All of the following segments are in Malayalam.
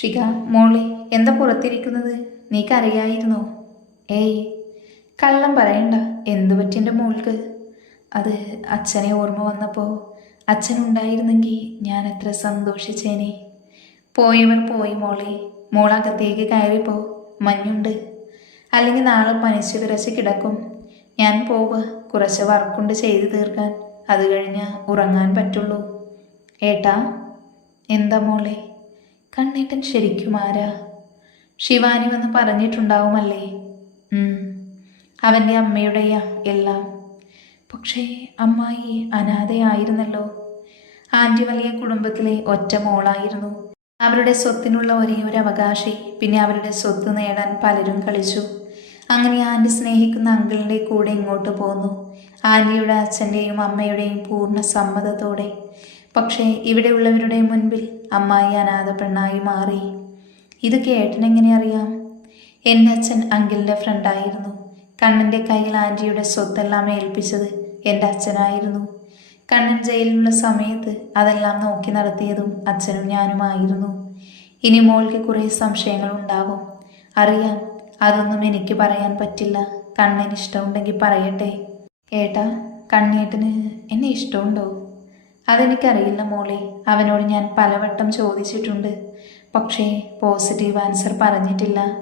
ഷിക മോളെ എന്താ പുറത്തിരിക്കുന്നത്? നീക്കറിയായിരുന്നോ? ഏയ് കള്ളം പറയണ്ട. എന്തു പറ്റിന്റെ മോൾക്ക്? അത് അച്ഛനെ ഓർമ്മ വന്നപ്പോൾ അച്ഛനുണ്ടായിരുന്നെങ്കിൽ ഞാൻ എത്ര സന്തോഷിച്ചേനെ. പോയവർ പോയി മോളെ. മോളകത്തേക്ക് കയറിപ്പോ മഞ്ഞുണ്ട്. അല്ലെങ്കിൽ നാളെ പനിച്ചു വിറച്ച് കിടക്കും. ഞാൻ പോവുക. കുറച്ച് വർക്കുണ്ട് ചെയ്തു തീർക്കാൻ. അത് കഴിഞ്ഞ് ഉറങ്ങാൻ പറ്റുള്ളൂ. ഏട്ടാ എന്താ മോളെ? കണ്ണേട്ടൻ ശരിക്കും ആരാ? ശിവാനി വന്ന് പറഞ്ഞിട്ടുണ്ടാവുമല്ലേ? അവന്റെ അമ്മയുടെയാ എല്ലാം. പക്ഷേ അമ്മായി അനാഥയായിരുന്നല്ലോ. ആന്റി വലിയ കുടുംബത്തിലെ ഒറ്റ മോളായിരുന്നു. അവരുടെ സ്വത്തിനുള്ള ഒരേ ഒരു അവകാശി പിന്നെ അവരുടെ സ്വത്ത് നേടാൻ പലരും കളിച്ചു. അങ്ങനെ ആന്റി സ്നേഹിക്കുന്ന അങ്കിളിന്റെ കൂടെ ഇങ്ങോട്ട് പോന്നു. ആന്റിയുടെ അച്ഛന്റെയും അമ്മയുടെയും പൂർണ സമ്മതത്തോടെ. പക്ഷേ ഇവിടെയുള്ളവരുടെ മുൻപിൽ അമ്മായി അനാഥ പെണ്ണായി മാറി. ഇത് കേട്ടനെങ്ങനെ അറിയാം? എന്റെ അച്ഛൻ അങ്കിളിന്റെ ഫ്രണ്ടായിരുന്നു. കണ്ണന്റെ കയ്യിൽ ആന്റിയുടെ സ്വത്തെല്ലാം ഏൽപ്പിച്ചത് എന്റെ അച്ഛനായിരുന്നു. കണ്ണൻ ജയിലിലുള്ള സമയത്ത് അതെല്ലാം നോക്കി നടത്തിയതും അച്ഛനും ഞാനുമായിരുന്നു ഇനി മോൾക്ക് കുറേ സംശയങ്ങൾ ഉണ്ടാവും. അറിയാം അതൊന്നും എനിക്ക് പറയാൻ പറ്റില്ല. കണ്ണൻ ഇഷ്ടമുണ്ടെങ്കിൽ പറയട്ടെ. ഏട്ടാ കണ്ണേട്ടന് എന്നെ ഇഷ്ടമുണ്ടോ? അതെനിക്കറിയില്ല മോളെ. അവനോട് ഞാൻ പലവട്ടം ചോദിച്ചിട്ടുണ്ട്. പക്ഷേ പോസിറ്റീവ് ആൻസർ പറഞ്ഞിട്ടില്ല.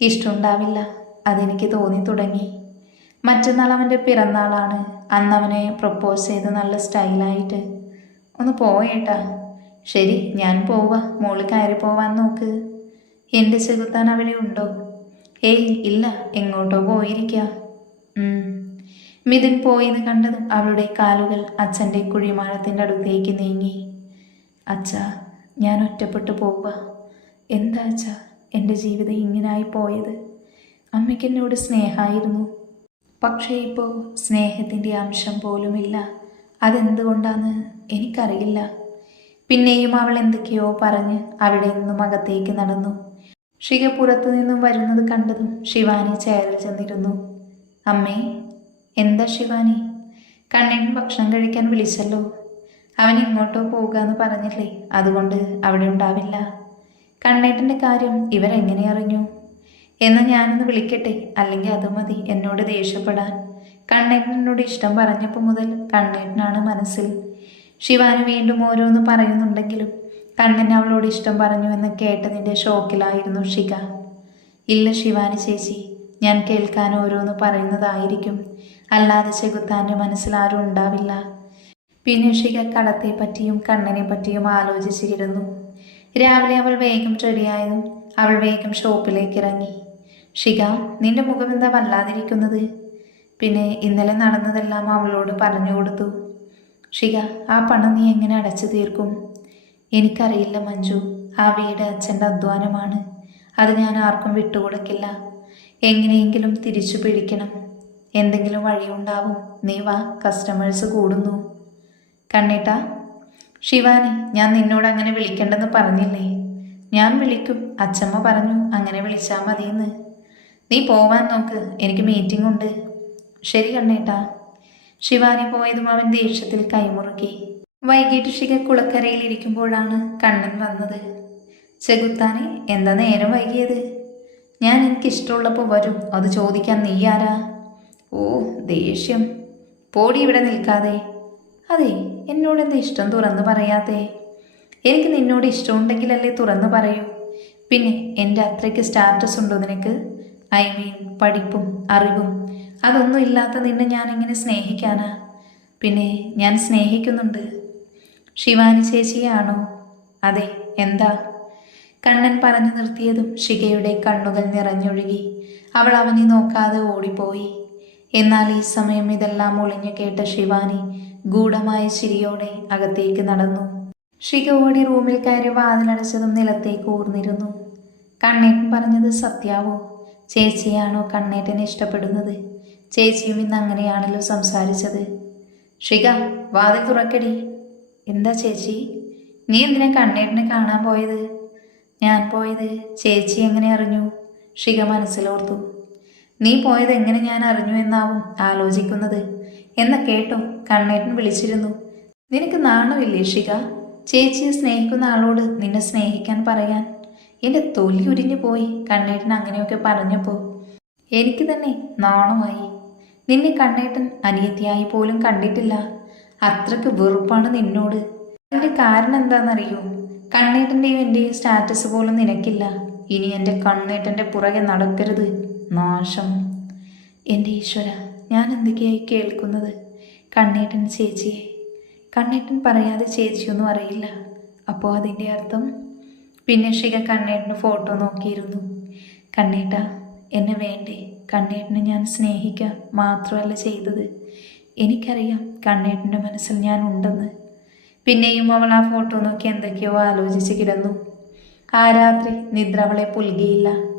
ഇഷ്ടമുണ്ടാവില്ല. അതെനിക്ക് തോന്നി തുടങ്ങി. മറ്റന്നാൾ അവന്റെ പിറന്നാളാണ്. അന്ന് അവനെ പ്രപ്പോസ് ചെയ്ത് നല്ല സ്റ്റൈലായിട്ട്. ഒന്ന് പോയേട്ടാ ശരി ഞാൻ പോവാ. മോൾ കയറി പോവാൻ നോക്ക്. എന്റെ ചെകുത്താൻ അവിടെ ഉണ്ടോ? ഏയ് ഇല്ല. എങ്ങോട്ടോ പോയിരിക്ക. മിഥുൻ പോയിന്ന് കണ്ടതും അവളുടെ കാലുകൾ അച്ഛന്റെ കുഴിമാനത്തിന്റെ അടുത്തേക്ക് നീങ്ങി. അച്ഛ ഞാൻ ഒറ്റപ്പെട്ടു പോവുക. എന്താ അച്ഛ എന്റെ ജീവിതം ഇങ്ങനായി പോയത്? അമ്മയ്ക്ക് എന്നോട് സ്നേഹമായിരുന്നു. പക്ഷേ ഇപ്പോൾ സ്നേഹത്തിന്റെ അംശം പോലുമില്ല. അതെന്തുകൊണ്ടാന്ന് എനിക്കറിയില്ല. പിന്നെയും അവൾ എന്തൊക്കെയോ പറഞ്ഞ് അവിടെ നിന്നും അകത്തേക്ക് നടന്നു. ഷിക പുറത്തു നിന്നും വരുന്നത് കണ്ടതും ശിവാനി ചേരൽ ചെന്നിരുന്നു. അമ്മേ എന്താ ശിവാനി? കണ്ണൻ ഭക്ഷണം കഴിക്കാൻ വിളിച്ചല്ലോ. അവൻ ഇങ്ങോട്ടോ പോകുക എന്ന് പറഞ്ഞില്ലേ അതുകൊണ്ട് അവിടെ ഉണ്ടാവില്ല. കണ്ണേട്ടന്റെ കാര്യം ഇവരെങ്ങനെ അറിഞ്ഞു? എന്ന് ഞാനൊന്ന് വിളിക്കട്ടെ അല്ലെങ്കിൽ അത് മതി എന്നോട് ദേഷ്യപ്പെടാൻ. കണ്ണേട്ടനോട് ഇഷ്ടം പറഞ്ഞപ്പോൾ മുതൽ കണ്ണേട്ടനാണ് മനസ്സിൽ. ശിവാനി വീണ്ടും ഓരോന്ന് പറയുന്നുണ്ടെങ്കിലും കണ്ണൻ അവളോട് ഇഷ്ടം പറഞ്ഞു എന്ന് കേട്ടതിന്റെ ഷോക്കിലായിരുന്നു ഷിക ഇല്ല ശിവാനി ചേച്ചി ഞാൻ കേൾക്കാൻ ഓരോന്ന് പറയുന്നതായിരിക്കും. അല്ലാതെ ചെകുത്താന്റെ മനസ്സിൽ ആരും ഉണ്ടാവില്ല. പിന്നെ കടത്തെപ്പറ്റിയും കടത്തെ പറ്റിയും കണ്ണനെ പറ്റിയും ആലോചിച്ചിരുന്നു രാവിലെ അവൾ വേഗം റെഡിയായതും അവൾ വേഗം ഷോപ്പിലേക്ക് ഇറങ്ങി. ഷിക നിന്റെ മുഖം എന്താ വല്ലാതിരിക്കുന്നത്? പിന്നെ ഇന്നലെ നടന്നതെല്ലാം അവളോട് പറഞ്ഞു കൊടുത്തു. ഷിക ആ പണം നീ എങ്ങനെ അടച്ചു തീർക്കും? എനിക്കറിയില്ല മഞ്ജു. ആ വീട് അച്ഛന്റെ അധ്വാനമാണ്. അത് ഞാൻ ആർക്കും വിട്ടുകൊടുക്കില്ല. എങ്ങനെയെങ്കിലും തിരിച്ചു പിടിക്കണം. എന്തെങ്കിലും വഴിയുണ്ടാവും നീ വാ കസ്റ്റമേഴ്സ് കൂടുന്നു. കണ്ണേട്ടാ ശിവാനി ഞാൻ നിന്നോട് അങ്ങനെ വിളിക്കണ്ടെന്ന് പറഞ്ഞില്ലേ? ഞാൻ വിളിക്കും. അച്ചമ്മ പറഞ്ഞു അങ്ങനെ വിളിച്ചാൽ മതിയെന്ന്. നീ പോവാൻ നോക്ക് എനിക്ക് മീറ്റിംഗ് ഉണ്ട്. ശരി കണ്ണേട്ടാ. ശിവാനി പോയതും അവൻ ദേഷ്യത്തിൽ കൈമുറുക്കി വൈകിട്ട് ശിഖ കുളക്കരയിൽ ഇരിക്കുമ്പോഴാണ് കണ്ണൻ വന്നത്. ചെകുത്താനെ എന്താ നേരം വൈകിയത്? ഞാൻ എനിക്കിഷ്ടമുള്ളപ്പോൾ വരും. അത് ചോദിക്കാൻ നീ ആരാ? ഓ ദേഷ്യം. പോടി ഇവിടെ നിൽക്കാതെ. അതെ എന്നോട് എന്താ ഇഷ്ടം തുറന്നു പറയാതെ എനിക്ക് നിന്നോട് ഇഷ്ടമുണ്ടെങ്കിലല്ലേ തുറന്നു പറയൂ. പിന്നെ എന്റെ അത്രയ്ക്ക് സ്റ്റാറ്റസ് ഉണ്ടോ നിനക്ക്? ഐ മീൻ പഠിപ്പും അറിവും. അതൊന്നും ഇല്ലാത്ത നിന്നെ ഞാൻ എങ്ങനെ സ്നേഹിക്കാനാ? പിന്നെ ഞാൻ സ്നേഹിക്കുന്നുണ്ട്. ശിവാനി ചേച്ചിയാണോ? അതെ എന്താ? കണ്ണൻ പറഞ്ഞു നിർത്തിയതും ശിഖയുടെ കണ്ണുകൾ നിറഞ്ഞൊഴുകി. അവൾ അവനെ നോക്കാതെ ഓടിപ്പോയി. എന്നാൽ ഈ സമയം ഇതെല്ലാം ഒളിഞ്ഞു കേട്ട ശിവാനി ഗൂഢമായ ചിരിയോടെ അകത്തേക്ക് നടന്നു. ശിഖ ഓടി റൂമിൽ കയറി വാതിലടച്ചതും നിലത്തേക്ക് ഊർന്നിരുന്നു. കണ്ണേട്ടൻ പറഞ്ഞത് സത്യാവോ? ചേച്ചിയാണോ കണ്ണേട്ടനെ ഇഷ്ടപ്പെടുന്നത്? ചേച്ചിയും ഇന്ന് അങ്ങനെയാണല്ലോ സംസാരിച്ചത്. ഷിക വാതിൽ തുറക്കടി. എന്താ ചേച്ചി? നീ എന്തിനാ കണ്ണേട്ടനെ കാണാൻ പോയത്? ഞാൻ പോയത് ചേച്ചി എങ്ങനെ അറിഞ്ഞു? ഷിക മനസ്സിലോർത്തു. നീ പോയത് എങ്ങനെ ഞാൻ അറിഞ്ഞു എന്നാവും ആലോചിക്കുന്നത്? എന്ന കേട്ടോ കണ്ണേട്ടൻ വിളിച്ചിരുന്നു. നിനക്ക് നാണമില്ലേ ഷിക ചേച്ചിയെ സ്നേഹിക്കുന്ന ആളോട് നിന്നെ സ്നേഹിക്കാൻ പറയാൻ. എന്റെ തൊലി ഉരിഞ്ഞു പോയി കണ്ണേട്ടൻ അങ്ങനെയൊക്കെ പറഞ്ഞപ്പോൾ എനിക്ക് തന്നെ നാണമായി. നിന്നെ കണ്ണേട്ടൻ അനിയത്തിയായി പോലും കണ്ടിട്ടില്ല. അത്രയ്ക്ക് വെറുപ്പാണ് നിന്നോട്. അതിന്റെ കാരണം എന്താണെന്നറിയോ? കണ്ണേട്ടന്റെയും എന്റെയും സ്റ്റാറ്റസ് പോലും നിനക്കില്ല. ഇനി എന്റെ കണ്ണേട്ടന്റെ പുറകെ നടക്കരുത്. നാശം. എന്റെ ഈശ്വര ഞാൻ എന്തൊക്കെയായി കേൾക്കുന്നത്? കണ്ണേട്ടൻ ചേച്ചിയെ. കണ്ണേട്ടൻ പറയാതെ ചേച്ചിയൊന്നും അറിയില്ല. അപ്പോൾ അതിന്റെ അർത്ഥം? പിന്നെ ഷിക കണ്ണേട്ടന്റെ ഫോട്ടോ നോക്കിയിരുന്നു. കണ്ണേട്ട എന്നെ വേണ്ടേ? കണ്ണേട്ടനെ ഞാൻ സ്നേഹിക്കുക മാത്രമല്ല ചെയ്തത്. എനിക്കറിയാം കണ്ണേട്ടന്റെ മനസ്സിൽ ഞാൻ ഉണ്ടെന്ന്. പിന്നെയും അവൾ ആ ഫോട്ടോ നോക്കി എന്തൊക്കെയോ ആലോചിച്ച് കിടന്നു. ആ രാത്രി നിദ്ര അവളെ പുൽകിയില്ല.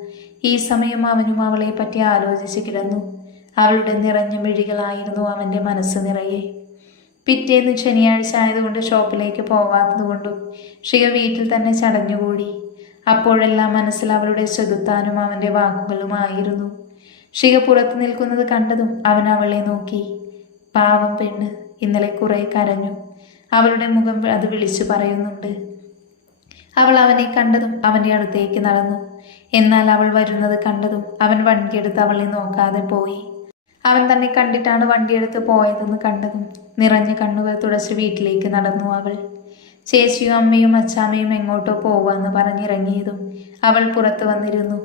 ഈ സമയം അവനും അവളെ പറ്റി ആലോചിച്ച് കിടന്നു. അവളുടെ നിറഞ്ഞ മിഴികളായിരുന്നു അവന്റെ മനസ്സ് നിറയെ. പിറ്റേന്ന് ശനിയാഴ്ച ആയതുകൊണ്ട് ഷോപ്പിലേക്ക് പോവാത്തതുകൊണ്ടും ഷിക വീട്ടിൽ തന്നെ ചടഞ്ഞുകൂടി. അപ്പോഴെല്ലാം മനസ്സിൽ അവളുടെ ചെകുത്താനും അവന്റെ വാക്കുകളുമായിരുന്നു. ഷിക പുറത്തു നിൽക്കുന്നത് കണ്ടതും അവൻ അവളെ നോക്കി. പാവം പെണ്ണ് ഇന്നലെ കുറെ കരഞ്ഞു. അവളുടെ മുഖം അത് വിളിച്ചു പറയുന്നുണ്ട്. അവൾ അവനെ കണ്ടതും അവന്റെ അടുത്തേക്ക് നടന്നു. എന്നാൽ അവൾ വരുന്നത് കണ്ടതും അവൻ വണ്ടിയെടുത്ത് അവളെ നോക്കാതെ പോയി. അവൻ തന്നെ കണ്ടിട്ടാണ് വണ്ടിയെടുത്ത് പോയതെന്ന് കണ്ടതും നിറഞ്ഞ കണ്ണുകൾ തുടച്ച് വീട്ടിലേക്ക് നടന്നു അവൾ. ചേച്ചിയും അമ്മയും അച്ചാമ്മയും എങ്ങോട്ടോ പോവാന്ന് പറഞ്ഞിറങ്ങിയതും അവൾ പുറത്തു വന്നിരുന്നു.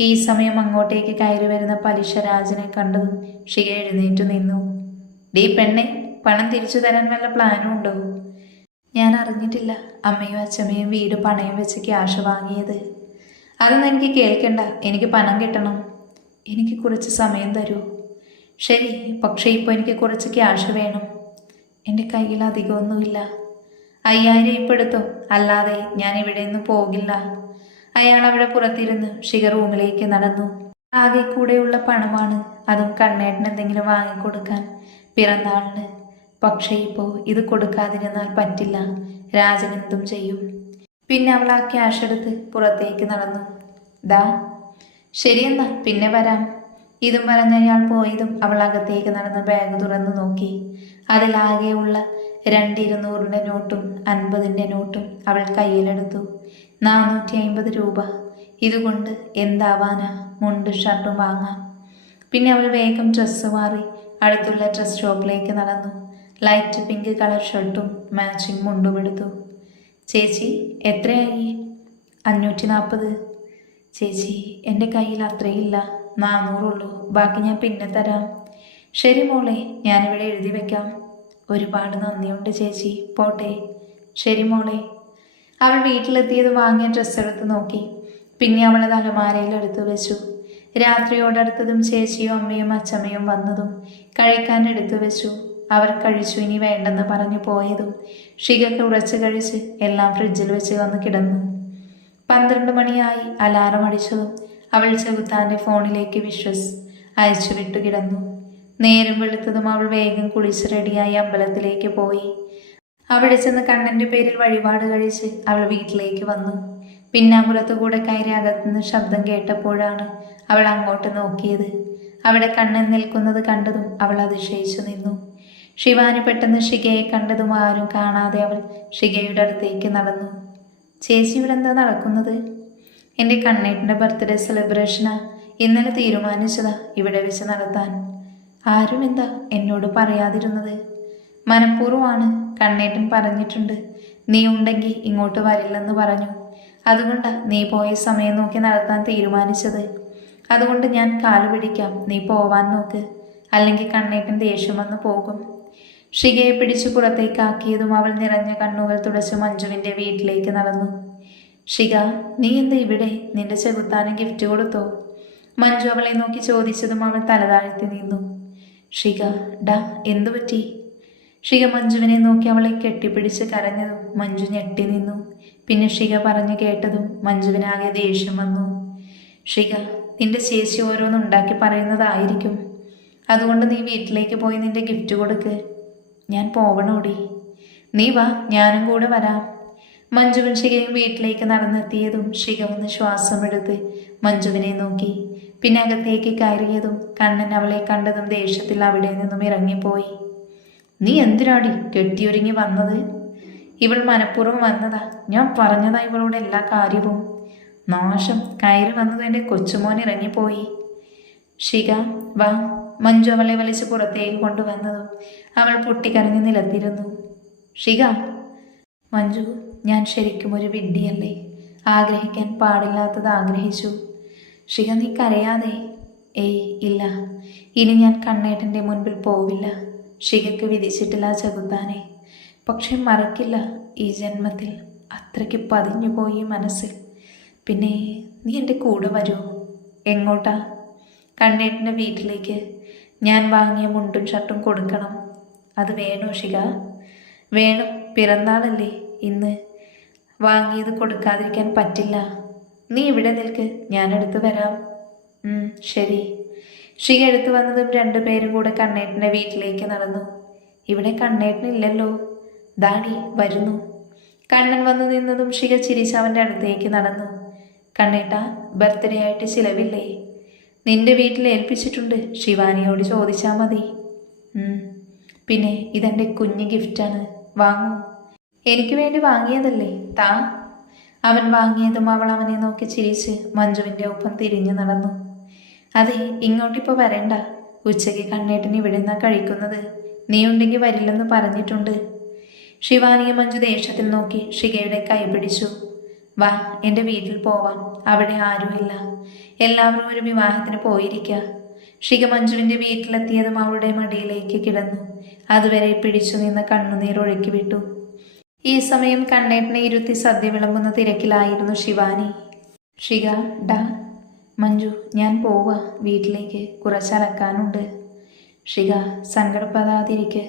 ഈ സമയം അങ്ങോട്ടേക്ക് കയറി വരുന്ന പലിശ രാജനെ കണ്ടതും ഷിക എഴുന്നേറ്റു നിന്നു. ഡീ പെണ്ണെ പണം തിരിച്ചു തരാൻ വല്ല പ്ലാനും ഉണ്ടോ? ഞാൻ അറിഞ്ഞിട്ടില്ല. അമ്മയും അച്ഛമ്മയും വീട് പണയം വെച്ച് ക്യാഷ് വാങ്ങിയത്. അതൊന്നും എനിക്ക് കേൾക്കണ്ട. എനിക്ക് പണം കിട്ടണം. എനിക്ക് കുറച്ച് സമയം തരൂ. ശരി പക്ഷേ ഇപ്പോൾ എനിക്ക് കുറച്ച് ക്യാഷ് വേണം. എന്റെ കയ്യിൽ അധികമൊന്നുമില്ല. അയ്യായിരം ഇപ്പം എടുത്തോ. അല്ലാതെ ഞാൻ ഇവിടെ നിന്ന് പോകില്ല. അയാൾ അവിടെ പുറത്തിരുന്ന് ഷിഗർ റൂമിലേക്ക് നടന്നു. ആകെ കൂടെയുള്ള പണമാണ് അതും കണ്ണേട്ടന് എന്തെങ്കിലും വാങ്ങിക്കൊടുക്കാൻ പിറന്നാളിന്. പക്ഷേ ഇപ്പോൾ ഇത് കൊടുക്കാതിരുന്നാൽ പറ്റില്ല. രാജൻ എന്തും ചെയ്യും. പിന്നെ അവൾ ആ ക്യാഷ് എടുത്ത് പുറത്തേക്ക് നടന്നു. ദാ ശരിയെന്നാ പിന്നെ വരാം. ഇതും പറഞ്ഞ് അയാൾ പോയതും അവൾ അകത്തേക്ക് നടന്ന് ബാഗ് തുറന്നു നോക്കി. അതിലാകെയുള്ള രണ്ട് ഇരുന്നൂറിന്റെ നോട്ടും അൻപതിന്റെ നോട്ടും അവൾ കയ്യിലെടുത്തു. നാനൂറ്റി അമ്പത് രൂപ. ഇതുകൊണ്ട് എന്താവാനാ? മുണ്ട് ഷർട്ടും വാങ്ങാം. പിന്നെ അവൾ വേഗം ഡ്രസ്സ് മാറി അടുത്തുള്ള ഡ്രസ് ഷോപ്പിലേക്ക് നടന്നു. ലൈറ്റ് പിങ്ക് കളർ ഷർട്ടും മാച്ചിങ് മുണ്ടും എടുത്തു. ചേച്ചി എത്രയായി? അഞ്ഞൂറ്റി നാൽപ്പത് ചേച്ചി എന്റെ കയ്യിൽ അത്രയില്ല. നാനൂറുള്ളൂ ബാക്കി ഞാൻ പിന്നെ തരാം. ശരി മോളെ ഞാനിവിടെ എഴുതി വെക്കാം. ഒരുപാട് നന്ദിയുണ്ട് ചേച്ചി. പോട്ടെ. ശരി മോളെ. അവൾ വീട്ടിലെത്തിയത് വാങ്ങിയ ഡ്രസ്സ് എടുത്ത് നോക്കി. പിന്നെ അവളെ അത് അലമാരയിൽ എടുത്തു വെച്ചു. രാത്രിയോടടുത്തതും ചേച്ചിയും അമ്മയും അച്ചമ്മയും വന്നതും കഴിക്കാൻ എടുത്തു വെച്ചു. അവർ കഴിച്ചു ഇനി വേണ്ടെന്ന് പറഞ്ഞു പോയതും ഷികക്ക് ഉറച്ചു കഴിച്ച് എല്ലാം ഫ്രിഡ്ജിൽ വെച്ച് വന്ന് കിടന്നു. പന്ത്രണ്ട് മണിയായി അലാറം അടിച്ചതും അവൾ ചെകുത്താന്റെ ഫോണിലേക്ക് വിശ്വസ് അയച്ചു വിട്ടു കിടന്നു. നേരം വെളുത്തതും അവൾ വേഗം കുളിച്ച് റെഡിയായി അമ്പലത്തിലേക്ക് പോയി. അവിടെ ചെന്ന് കണ്ണന്റെ പേരിൽ വഴിപാട് കഴിച്ച് അവൾ വീട്ടിലേക്ക് വന്നു. പിന്നാമ്പുറത്തു കൂടെ കയറി അകത്തുനിന്ന് ശബ്ദം കേട്ടപ്പോഴാണ് അവൾ അങ്ങോട്ട് നോക്കിയത്. അവിടെ കണ്ണൻ നിൽക്കുന്നത് കണ്ടതും അവൾ അതിശയിച്ചു നിന്നു. ശിവാനി പെട്ടെന്ന് ഷികയെ കണ്ടതും ആരും കാണാതെ അവൾ ഷികയുടെ അടുത്തേക്ക് നടന്നു. ചേച്ചി ഇവിടെ എന്താ നടക്കുന്നത്? എന്റെ കണ്ണേട്ടന്റെ ബർത്ത്ഡേ സെലിബ്രേഷനാ. ഇന്നലെ തീരുമാനിച്ചതാ ഇവിടെ വെച്ച് നടത്താൻ. ആരും എന്താ എന്നോട് പറയാതിരുന്നത്? മനഃപൂർവമാണ്. കണ്ണേട്ടൻ പറഞ്ഞിട്ടുണ്ട്. നീ ഉണ്ടെങ്കിൽ ഇങ്ങോട്ട് വരില്ലെന്ന് പറഞ്ഞു. അതുകൊണ്ടാ നീ പോയ സമയം നോക്കി നടത്താൻ തീരുമാനിച്ചത്. അതുകൊണ്ട് ഞാൻ കാലു പിടിക്കാം. നീ പോവാൻ നോക്ക്. അല്ലെങ്കിൽ കണ്ണേട്ടൻ ദേഷ്യം വന്ന് പോകും. ഷികയെ പിടിച്ചു പുറത്തേക്കാക്കിയതും അവൾ നിറഞ്ഞ കണ്ണുകൾ തുടച്ച് മഞ്ജുവിന്റെ വീട്ടിലേക്ക് നടന്നു. ഷിക നീ എന്താ ഇവിടെ? നിന്റെ ചെകുത്താനും ഗിഫ്റ്റ് കൊടുത്തോ? മഞ്ജു അവളെ നോക്കി ചോദിച്ചതും അവൾ തലതാഴ്ത്തി നിന്നു. ഷിക ഡാ എന്തു പറ്റി? ഷിക മഞ്ജുവിനെ നോക്കി അവളെ കെട്ടിപ്പിടിച്ച് കരഞ്ഞതും മഞ്ജു ഞെട്ടി നിന്നു. പിന്നെ ഷിക പറഞ്ഞു കേട്ടതും മഞ്ജുവിനാകെ ദേഷ്യം വന്നു. ഷിക നിന്റെ ചേച്ചി ഓരോന്നുണ്ടാക്കി പറയുന്നതായിരിക്കും. അതുകൊണ്ട് നീ വീട്ടിലേക്ക് പോയി നിന്റെ ഗിഫ്റ്റ് കൊടുക്ക്. ഞാൻ പോവണോടി. നീ വാ ഞാനും കൂടെ വരാം. മഞ്ജുവും ശിഖയും വീട്ടിലേക്ക് നടന്നെത്തിയതും ശിഖ ഒന്ന് ശ്വാസമെടുത്ത് മഞ്ജുവിനെ നോക്കി. പിന്നെ അകത്തേക്ക് കയറിയതും കണ്ണൻ അവളെ കണ്ടതും ദേഷ്യത്തിൽ അവിടെ നിന്നും ഇറങ്ങിപ്പോയി. നീ എന്തിനാടി കെട്ടിയൊരുങ്ങി വന്നത്? ഇവൾ മനഃപൂർവം വന്നതാ. ഞാൻ പറഞ്ഞതാ ഇവളോട് എല്ലാ കാര്യവും. നാശം. കയറി വന്നത് എന്റെ കൊച്ചുമോൻ ഇറങ്ങിപ്പോയി. ഷിക വാ. മഞ്ജു അവളെ വലിച്ച് പുറത്തേക്ക് കൊണ്ടുവന്നതും അവൾ പൊട്ടിക്കരഞ്ഞ് നിലത്തിരുന്നു. ഷിക മഞ്ജു ഞാൻ ശരിക്കും ഒരു വിഡ്ഢിയല്ലേ? ആഗ്രഹിക്കാൻ പാടില്ലാത്തത് ആഗ്രഹിച്ചു. ഷിക നീ കരയാതെ. ഏയ് ഇല്ല. ഇനി ഞാൻ കണ്ണേട്ടന്റെ മുൻപിൽ പോവില്ല. ഷികയ്ക്ക് വിധിച്ചിട്ടില്ല ചെകുത്താനെ. പക്ഷെ മറക്കില്ല ഈ ജന്മത്തിൽ. അത്രയ്ക്ക് പതിഞ്ഞു പോയി മനസ്സിൽ. പിന്നെ നീ എന്റെ കൂടെ വരുമോ? എങ്ങോട്ടാ? കണ്ണേട്ടന്റെ വീട്ടിലേക്ക് ഞാൻ വാങ്ങിയ മുണ്ടും ഷർട്ടും കൊടുക്കണം. അത് വേണോ ഷിക വേണം. പിറന്നാളല്ലേ ഇന്ന്. വാങ്ങിയത് കൊടുക്കാതിരിക്കാൻ പറ്റില്ല. നീ ഇവിടെ നിൽക്ക്. ഞാനെടുത്ത് വരാം. ശരി. ഷിക എടുത്തു വന്നതും രണ്ടുപേരും കൂടെ കണ്ണേട്ടന്റെ വീട്ടിലേക്ക് നടന്നു. ഇവിടെ കണ്ണേട്ടനില്ലല്ലോ ദാടി വരുന്നു. കണ്ണൻ വന്നു നിന്നതും ഷിക ചിരിച്ച് അവന്റെ അടുത്തേക്ക് നടന്നു. കണ്ണേട്ട ബർത്ത്ഡേ ആയിട്ട് ചിലവില്ലേ? നിന്റെ വീട്ടിൽ ഏൽപ്പിച്ചിട്ടുണ്ട്. ശിവാനിയോട് ചോദിച്ചാൽ മതി. പിന്നെ ഇതെന്റെ കുഞ്ഞു ഗിഫ്റ്റാണ് വാങ്ങൂ. എനിക്ക് വേണ്ടി വാങ്ങിയതല്ലേ? താ. അവൻ വാങ്ങിയതും അവൾ അവനെ നോക്കി ചിരിച്ച് മഞ്ജുവിന്റെ ഒപ്പം തിരിഞ്ഞു നടന്നു. അതെ ഇങ്ങോട്ടിപ്പോൾ വരണ്ട. ഉച്ചയ്ക്ക് കണ്ണേട്ടൻ ഇവിടെ നിന്നാ കഴിക്കുന്നത്. നീ ഉണ്ടെങ്കിൽ വരില്ലെന്ന് പറഞ്ഞിട്ടുണ്ട്. ശിവാനിയെ മഞ്ജു ദേഷ്യത്തിൽ നോക്കി ഷികയുടെ കൈ പിടിച്ചു. വാ എന്റെ വീട്ടിൽ പോവാം. അവിടെ ആരുമില്ല. എല്ലാവരും ഒരു വിവാഹത്തിന് പോയിരിക്കുക ഷിക മഞ്ജുവിന്റെ വീട്ടിലെത്തിയതും അവളുടെ മടിയിലേക്ക് കിടന്നു. അതുവരെ പിടിച്ചു നിന്ന് കണ്ണുനീർ ഒഴുക്കി വിട്ടു. ഈ സമയം കണ്ണേട്ടനെ ഇരുത്തി സദ്യ വിളമ്പുന്ന തിരക്കിലായിരുന്നു ശിവാനി. ഷിക ഡാ മഞ്ജു ഞാൻ പോവാ. വീട്ടിലേക്ക് കുറച്ചലക്കാനുണ്ട്. ഷിക സങ്കടപ്പെടാതിരിക്ക്.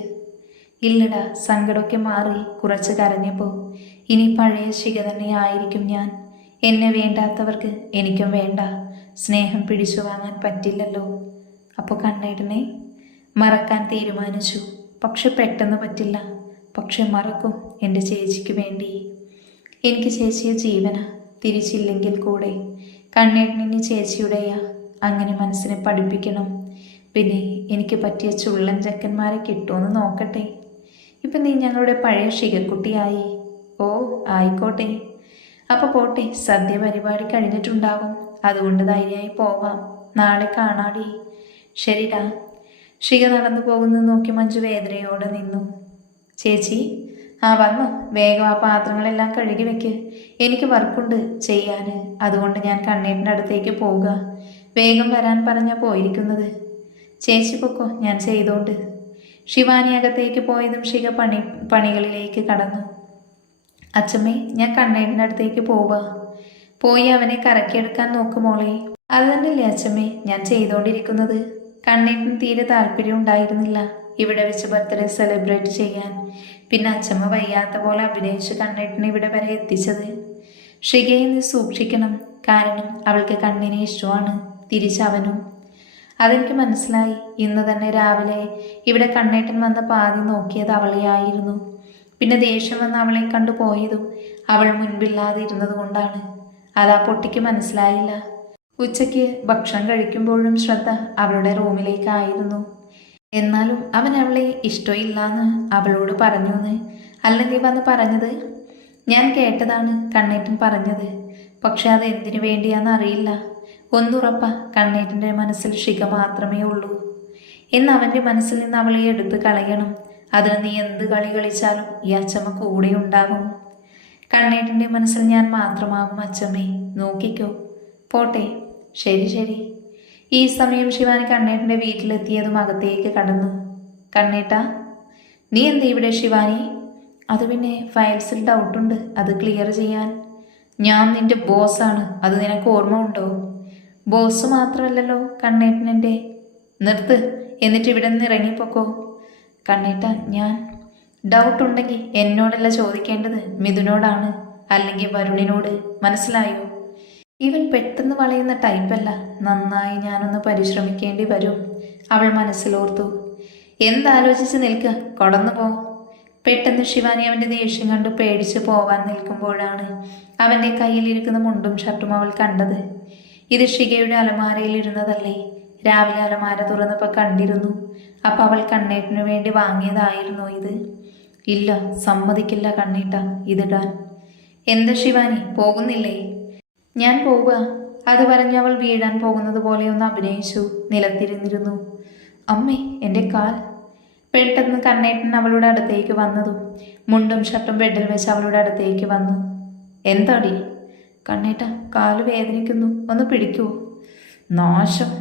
ഇല്ലടാ സങ്കടമൊക്കെ മാറി. കുറച്ച് കരഞ്ഞപ്പോൾ ഇനി പഴയ ശിക തന്നെ ആയിരിക്കും ഞാൻ. എന്നെ വേണ്ടാത്തവർക്ക് എനിക്കും വേണ്ട. സ്നേഹം പിടിച്ചു വാങ്ങാൻ പറ്റില്ലല്ലോ. അപ്പോൾ കണ്ണേട്ടനെ മറക്കാൻ തീരുമാനിച്ചു. പക്ഷെ പെട്ടെന്ന് പറ്റില്ല. പക്ഷെ മറക്കും എന്റെ ചേച്ചിക്ക് വേണ്ടി. എനിക്ക് ചേച്ചിയെ ജീവന. തിരിച്ചില്ലെങ്കിൽ കൂടെ. കണ്ണേട്ടനിനി ചേച്ചിയുടെയാ. അങ്ങനെ മനസ്സിനെ പഠിപ്പിക്കണം. പിന്നെ എനിക്ക് പറ്റിയ ചുള്ളൻ ചക്കന്മാരെ കിട്ടുമെന്ന് നോക്കട്ടെ. ഇപ്പം നീ ഞങ്ങളുടെ പഴയ ശിഖക്കുട്ടിയായി. ഓ ആയിക്കോട്ടെ. അപ്പോൾ പോട്ടെ. സദ്യ പരിപാടി കഴിഞ്ഞിട്ടുണ്ടാവും. അതുകൊണ്ട് ധൈര്യമായി പോവാം. നാളെ കാണാടി. ശരിടാ. ഷിക നടന്നു പോകുന്നത് നോക്കി മഞ്ജു വേദനയോടെ നിന്നു. ചേച്ചി ആ വന്നു. വേഗം ആ പാത്രങ്ങളെല്ലാം കഴുകി വെക്ക്. എനിക്ക് വർക്കുണ്ട് ചെയ്യാൻ അതുകൊണ്ട് ഞാൻ കണ്ണീരിന്റെ അടുത്തേക്ക് പോവുക. വേഗം വരാൻ പറഞ്ഞാൽ പോയിരിക്കുന്നത്. ചേച്ചി പൊക്കോ ഞാൻ ചെയ്തോണ്ട്. ശിവാനി അകത്തേക്ക് പോയതും ഷിക പണി പണികളിലേക്ക് കടന്നു. അച്ഛമ്മേ ഞാൻ കണ്ണീരിന്റെ അടുത്തേക്ക് പോവാ. പോയി അവനെ കറക്കിയെടുക്കാൻ നോക്കുമോളെ അത് തന്നെയല്ലേ അച്ഛമ്മേ ഞാൻ ചെയ്തുകൊണ്ടിരിക്കുന്നത് കണ്ണീട്ടിന് തീരെ താല്പര്യം ഉണ്ടായിരുന്നില്ല. ഇവിടെ വെച്ച് ബർത്ത്ഡേ സെലിബ്രേറ്റ് ചെയ്യാൻ. പിന്നെ അച്ഛമ്മ വയ്യാത്ത പോലെ അഭിനയിച്ച് കണ്ണേട്ടനെ ഇവിടെ വരെ എത്തിച്ചത്. ഷികയെ നീ സൂക്ഷിക്കണം. കാരണം അവൾക്ക് കണ്ണിനെ ഇഷ്ടമാണ്. തിരിച്ചവനും അതെനിക്ക് മനസ്സിലായി. ഇന്ന് തന്നെ രാവിലെ ഇവിടെ കണ്ണേട്ടൻ വന്ന പാതി നോക്കിയത് അവളെയായിരുന്നു. പിന്നെ ദേഷ്യം വന്ന് അവളെ കണ്ടു പോയതും അവൾ മുൻപില്ലാതെ ഇരുന്നത് കൊണ്ടാണ്. അതാ പൊട്ടിക്ക് മനസ്സിലായില്ല. ഉച്ചയ്ക്ക് ഭക്ഷണം കഴിക്കുമ്പോഴും ശ്രദ്ധ അവളുടെ റൂമിലേക്കായിരുന്നു. എന്നാലും അവൻ അവളെ ഇഷ്ടമില്ലാന്ന് അവളോട് പറഞ്ഞുന്ന്. അല്ല നീ വന്ന് പറഞ്ഞത് ഞാൻ കേട്ടതാണ് കണ്ണേറ്റൻ പറഞ്ഞത്. പക്ഷെ അത് എന്തിനു വേണ്ടിയാന്ന് അറിയില്ല. ഒന്നുറപ്പ കണ്ണേറ്റന്റെ മനസ്സിൽ ശിഖ മാത്രമേ ഉള്ളൂ. എന്ന് അവന്റെ മനസ്സിൽ നിന്ന് അവളെ എടുത്ത് കളയണം. അതിന് നീ എന്ത് കളി കളിച്ചാലും ഈ അച്ചമ്മ കൂടെ ഉണ്ടാകും കണ്ണേട്ടന്റെ മനസ്സിൽ ഞാൻ മാത്രമാകും അച്ചമ്മേ. നോക്കിക്കോ. പോട്ടെ. ശരി ശരി. ഈ സമയം ശിവാനി കണ്ണേട്ടന്റെ വീട്ടിലെത്തിയതും അകത്തേക്ക് കടന്നു. കണ്ണേട്ട നീ എന്താ ഇവിടെ ശിവാനി? അത് പിന്നെ ഫയൽസിൽ ഡൗട്ടുണ്ട്. അത് ക്ലിയർ ചെയ്യാൻ. ഞാൻ നിന്റെ ബോസാണ്. അത് നിനക്ക് ഓർമ്മ ഉണ്ടോ? ബോസ് മാത്രമല്ലല്ലോ കണ്ണേട്ടനെന്റെ നിർത്ത്. എന്നിട്ട് ഇവിടെ നിന്ന് ഇറങ്ങിപ്പോക്കോ. കണ്ണേട്ട ഞാൻ ഡൗട്ട് ഉണ്ടെങ്കിൽ എന്നോടല്ല ചോദിക്കേണ്ടത് മിഥുനോടാണ് അല്ലെങ്കിൽ വരുണിനോട്. മനസ്സിലായോ? ഇവൻ പെട്ടെന്ന് വളയുന്ന ടൈപ്പല്ല നന്നായി ഞാനൊന്ന് പരിശ്രമിക്കേണ്ടി വരും. അവൾ മനസ്സിലോർത്തു. എന്താലോചിച്ച് നിൽക്കുക കടന്നു പോ. പെട്ടെന്ന് ശിവാനി അവന്റെ ദേഷ്യം കണ്ട് പേടിച്ച് പോവാൻ നിൽക്കുമ്പോഴാണ് അവന്റെ കയ്യിലിരിക്കുന്ന മുണ്ടും ഷർട്ടും അവൾ കണ്ടത്. ഇത് ഷികയുടെ അലമാരയിൽ ഇരുന്നതല്ലേ രാവിലെ അലമാര തുറന്നപ്പോൾ കണ്ടിരുന്നു. അപ്പോൾ അവൾ കണ്ണേട്ടിനു വേണ്ടി വാങ്ങിയതായിരുന്നു ഇത്. ഇല്ല സമ്മതിക്കില്ല കണ്ണീട്ട ഇതിടാൻ എന്ത് ശിവാനി പോകുന്നില്ലേ? ഞാൻ പോവുക. അത് പറഞ്ഞ് അവൾ വീഴാൻ പോകുന്നത് പോലെ ഒന്ന് അഭിനയിച്ചു നിലത്തിരുന്നിരുന്നു. അമ്മേ എന്റെ കാൽ. പെട്ടെന്ന് കണ്ണേട്ടൻ അവളുടെ അടുത്തേക്ക് വന്നതും മുണ്ടും ഷർട്ടും ബെഡിൽ വെച്ച് അവളുടെ അടുത്തേക്ക് വന്നു. എന്താടി? കണ്ണേട്ട കാൽ വേദനിക്കുന്നു ഒന്ന് പിടിക്കൂ. നാശം.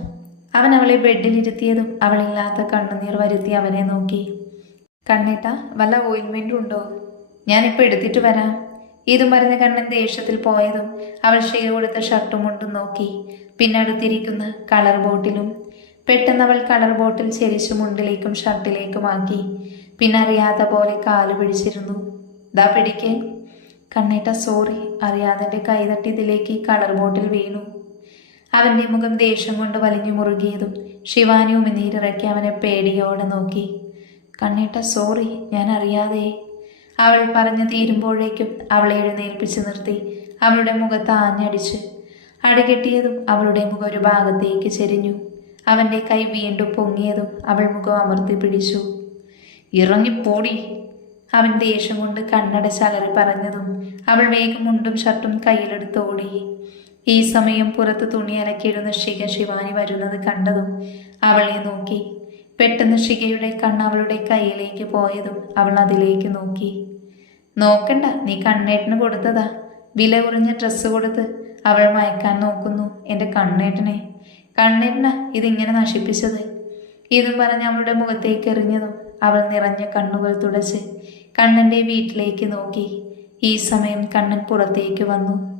അവൻ അവളെ ബെഡിലിരുത്തിയതും അവളില്ലാത്ത കണ്ണുനീർ വരുത്തി അവനെ നോക്കി. കണ്ണേട്ട വല്ല ഓയിൻമെന്റും ഉണ്ടോ? ഞാനിപ്പോൾ എടുത്തിട്ട് വരാം. ഇതും പറഞ്ഞ കണ്ണൻ ദേഷ്യത്തിൽ പോയതും അവൾ ഷെയർ കൊടുത്ത ഷർട്ടും മുണ്ടും നോക്കി. പിന്നെ അടുത്തിരിക്കുന്ന കളർ ബോട്ടിലും പെട്ടെന്ന് അവൾ കളർ ബോട്ടിൽ ചെരിച്ചു മുണ്ടിലേക്കും ഷർട്ടിലേക്കും ആക്കി. പിന്നെ അറിയാത്ത പോലെ കാൽ പിടിച്ചിരുന്നു. ദാ പിടിക്കേ. കണ്ണേട്ട സോറി അറിയാതെ കൈ കൈതട്ടി ഇതിലേക്ക് കളർ ബോട്ടിൽ വീണു. അവന്റെ മുഖം ദേഷ്യം കൊണ്ട് വലിഞ്ഞു മുറുകിയതും ശിവാനിയും നീരിറക്കി അവനെ പേടിയോടെ നോക്കി. കണ്ണേട്ട സോറി ഞാൻ അറിയാതെ അവൾ പറഞ്ഞു തീരുമ്പോഴേക്കും അവളെ എഴുന്നേൽപ്പിച്ച് നിർത്തി. അവളുടെ മുഖത്ത് ആഞ്ഞടിച്ച്. അടികെട്ടിയതും അവളുടെ മുഖം ഒരു ഭാഗത്തേക്ക് ചെരിഞ്ഞു. അവന്റെ കൈ വീണ്ടും പൊങ്ങിയതും അവൾ മുഖം അമർത്തി പിടിച്ചു. ഇറങ്ങിപ്പോടി. അവൻ ദേഷ്യം കൊണ്ട് കണ്ണട ചകറി പറഞ്ഞതും അവൾ വേഗം മുണ്ടും ഷർട്ടും കയ്യിലെടുത്ത് ഓടി. ഈ സമയം പുറത്ത് തുണി അലക്കിയിരുന്ന ശിഖ ശിവാനി വരുന്നത് കണ്ടതും അവളെ നോക്കി. പെട്ടെന്ന് ഷികയുടെ കണ്ണ് അവളുടെ കയ്യിലേക്ക് പോയതും അവൾ അതിലേക്ക് നോക്കി. നോക്കണ്ട നീ കണ്ണേട്ടന് കൊടുത്തതാ. വില കുറഞ്ഞ ഡ്രസ്സ് കൊടുത്ത് അവൾ മയക്കാൻ നോക്കുന്നു എന്റെ കണ്ണേട്ടനെ. കണ്ണേട്ടന ഇതിങ്ങനെ നശിപ്പിച്ചത്. ഇതും പറഞ്ഞ് അവളുടെ മുഖത്തേക്ക് എറിഞ്ഞതും അവൾ നിറഞ്ഞ കണ്ണുകൾ തുടച്ച് കണ്ണന്റെ വീട്ടിലേക്ക് നോക്കി. ഈ സമയം കണ്ണൻ പുറത്തേക്ക് വന്നു.